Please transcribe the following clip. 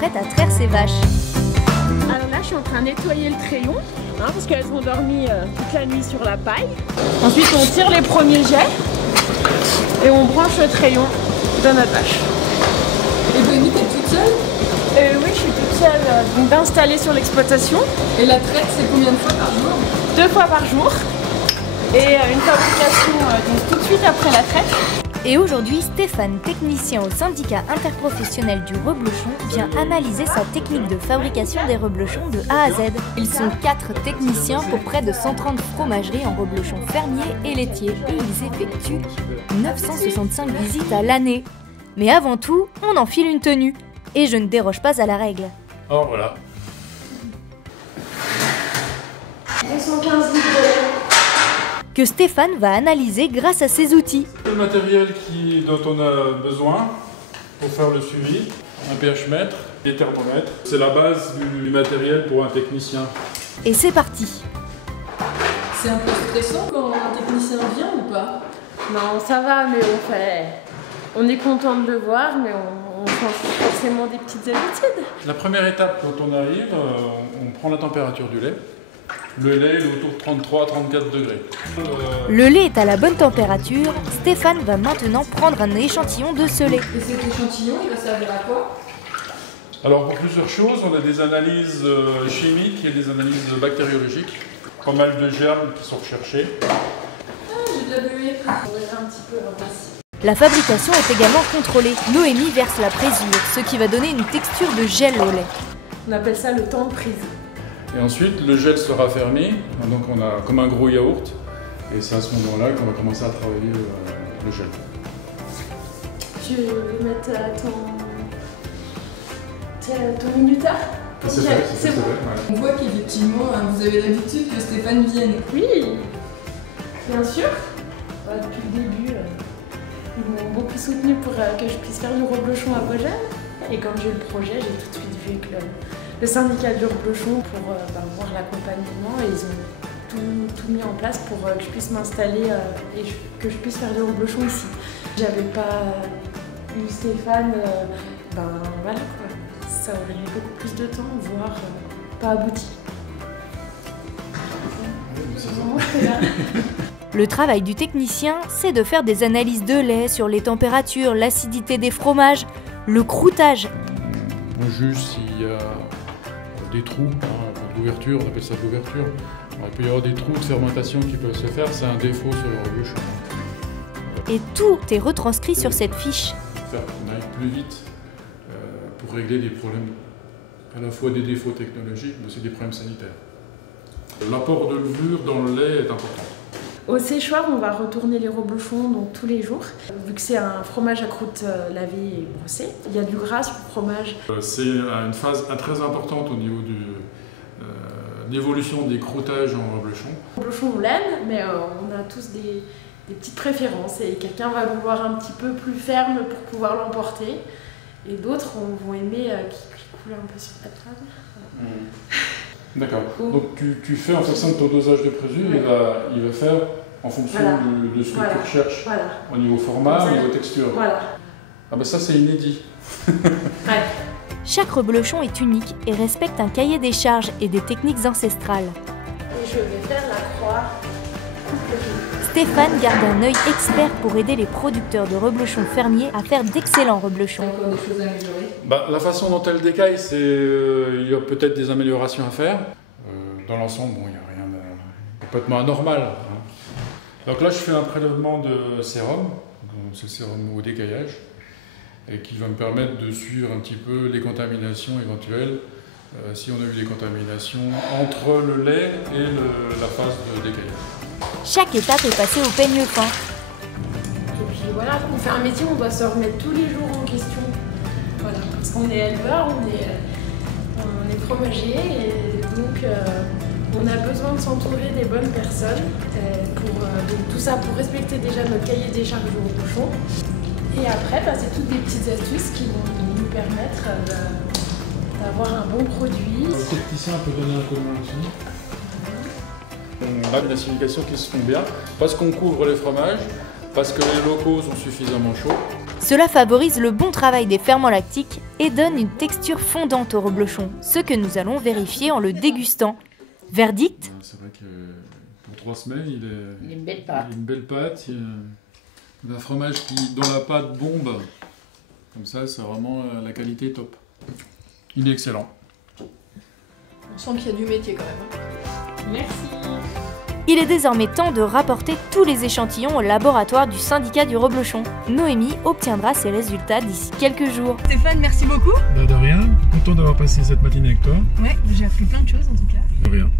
s'apprête à traire ses vaches. Alors là, je suis en train de nettoyer le crayon, parce qu'elles ont dormi toute la nuit sur la paille. Ensuite, on tire les premiers jets et on branche le crayon de notre vache. Et Denis, t'es toute seule? Oui, je suis toute seule installée sur l'exploitation. Et la traite, c'est combien de fois par jour? 2 fois par jour. Et une fabrication donc tout de suite après la traite. Et aujourd'hui, Stéphane, technicien au syndicat interprofessionnel du reblochon, vient analyser sa technique de fabrication des reblochons de A à Z. Ils sont 4 techniciens pour près de 130 fromageries en reblochon fermier et laitier et ils effectuent 965 visites à l'année. Mais avant tout, on enfile une tenue. Et je ne déroge pas à la règle. Oh voilà. 215 litres de lait. Que Stéphane va analyser grâce à ses outils. Le matériel dont on a besoin pour faire le suivi, un pH mètre, des thermomètres. C'est la base du matériel pour un technicien. Et c'est parti. C'est un peu stressant quand un technicien vient ou pas? Non, ça va, mais on est content de le voir, mais on change forcément des petites habitudes. La première étape, quand on arrive, on prend la température du lait. Le lait est autour de 33-34 degrés. Le lait est à la bonne température. Stéphane va maintenant prendre un échantillon de ce lait. Et cet échantillon, il va servir à quoi? Alors pour plusieurs choses, on a des analyses chimiques et des analyses bactériologiques. Pas mal de germes qui sont recherchés. Ah, j'ai de la buée. On verra un petit peu ici. La fabrication est également contrôlée. Noémie verse la présure, ce qui va donner une texture de gel au lait. On appelle ça le temps de prise. Et ensuite, le gel sera fermé, donc on a comme un gros yaourt. Et c'est à ce moment-là qu'on va commencer à travailler le gel. Je vais mettre ton minuteur. C'est bon. vrai. On voit qu'effectivement, vous avez l'habitude que Stéphane vienne. Oui, bien sûr. Depuis le début, ils m'ont beaucoup soutenu pour que je puisse faire du reblochon à Beaugène. Et quand j'ai eu le projet, j'ai tout de suite vu avec le syndicat du reblochon pour voir l'accompagnement. Et ils ont tout mis en place pour que je puisse m'installer et que je puisse faire du reblochon ici. J'avais pas eu Stéphane, voilà quoi. Ça aurait mis beaucoup plus de temps, voire pas abouti. Le travail du technicien, c'est de faire des analyses de lait sur les températures, l'acidité des fromages, le croûtage. On juge s'il y a des trous d'ouverture, on appelle ça de l'ouverture. Il peut y avoir des trous de fermentation qui peuvent se faire, c'est un défaut sur le reblochon. Et tout est retranscrit sur cette fiche. Faire qu'on aille plus vite pour régler des problèmes, à la fois des défauts technologiques, mais aussi des problèmes sanitaires. L'apport de levure dans le lait est important. Au séchoir, on va retourner les reblochons donc, tous les jours. Vu que c'est un fromage à croûte lavée et brossée, il y a du gras sur le fromage. C'est une phase très importante au niveau de l'évolution des croûtages en reblochon. Le reblochon, on l'aime, mais on a tous des petites préférences. Et quelqu'un va vouloir un petit peu plus ferme pour pouvoir l'emporter. Et d'autres vont aimer qui coule un peu sur la table. Voilà. D'accord. Donc tu fais en fonction de ton dosage de présure, il va faire en fonction de ce que tu recherches au niveau format, au niveau texture. Voilà. Ah ben ça c'est inédit. Ouais. Chaque reblochon est unique et respecte un cahier des charges et des techniques ancestrales. Et je vais faire la croix. Stéphane garde un œil expert pour aider les producteurs de reblochons fermiers à faire d'excellents reblochons. Encore des choses à améliorer? La façon dont elle décaille, il y a peut-être des améliorations à faire. Dans l'ensemble, il n'y a rien de complètement anormal. Donc là, je fais un prélèvement de sérum, c'est le sérum au décaillage, et qui va me permettre de suivre un petit peu les contaminations éventuelles, si on a eu des contaminations entre le lait et la phase de décaillage. Chaque étape est passée au peigne fin. Et puis voilà, on fait un métier, on doit se remettre tous les jours en question. Voilà, parce qu'on est éleveur, on est fromager, et donc on a besoin de s'entourer des bonnes personnes. Donc tout ça pour respecter déjà notre cahier des charges du reblochon. Et après, c'est toutes des petites astuces qui vont nous permettre d'avoir un bon produit. Le technicien peut donner un coup de main aussi. On a des acidifications qui se font bien parce qu'on couvre les fromages, parce que les locaux sont suffisamment chauds Cela favorise le bon travail des ferments lactiques et donne une texture fondante au reblochon, ce que nous allons vérifier en le dégustant. Verdict ? C'est vrai que pour 3 semaines, il a une belle pâte. Il a une belle pâte. Il a un fromage dont la pâte bombe. Comme ça, c'est vraiment la qualité top. Il est excellent. On sent qu'il y a du métier quand même. Merci. Il est désormais temps de rapporter tous les échantillons au laboratoire du syndicat du reblochon. Noémie obtiendra ses résultats d'ici quelques jours. Stéphane, merci beaucoup. De rien, content d'avoir passé cette matinée avec toi. Ouais, j'ai appris plein de choses en tout cas. De rien.